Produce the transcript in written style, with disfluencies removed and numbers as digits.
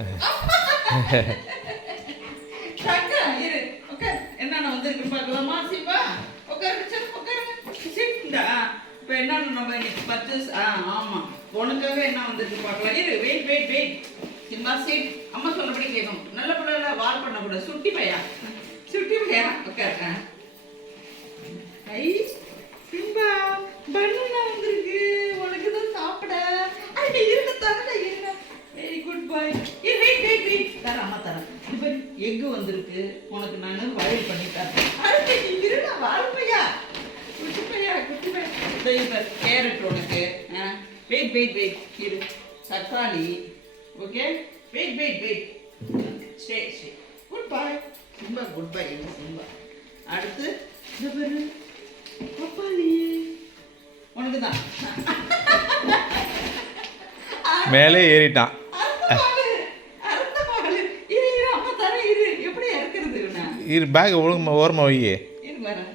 இரு உட்கார். என்னென்ன வந்திருக்கு பார்க்கலாமா சிம்பா? உட்காரு சிண்டா. இப்போ என்னென்ன நம்ம இன்னைக்கு பர்ச்சேஸ் ஆமாம் உனக்காக என்ன வந்திருக்கு பார்க்கலாம். இரு வெயிட் சிம்பா சீட். அம்மா சொன்னபடி கேட்கும். நல்ல பிள்ளை வால் பண்ணக்கூடாது. சுட்டி பையா உட்கார். ஐ சிம்பா பனானா வந்திருக்கு. உனக்கு தான் சாப்பிட. ஐ இருங்க தரல இருங்க. வெரி குட் பாய். வெயிட் தரேன் அம்மா தரேன். இப்போ எக்கு வந்திருக்கு. உனக்கு நான் வயல் பண்ணி தரேன். அடுத்து இருடா வாழ்ப்பையா குட்டி பையா. இப்போ கேரட் உனக்கு. வெயிட் இரு. தக்காளி. ஓகே வெயிட் சரி குட் பாய் சிம்பா. குட் பாய் சிம்பா. அடுத்து இந்த பேரு பப்பாளி உனக்கு தான். மேலே ஏறிட்டான். அம்மா தர இரு. எப்படி இறக்குறது? பேக் ஒழுங்கு ஓரமாக வை. இரு வரேன்.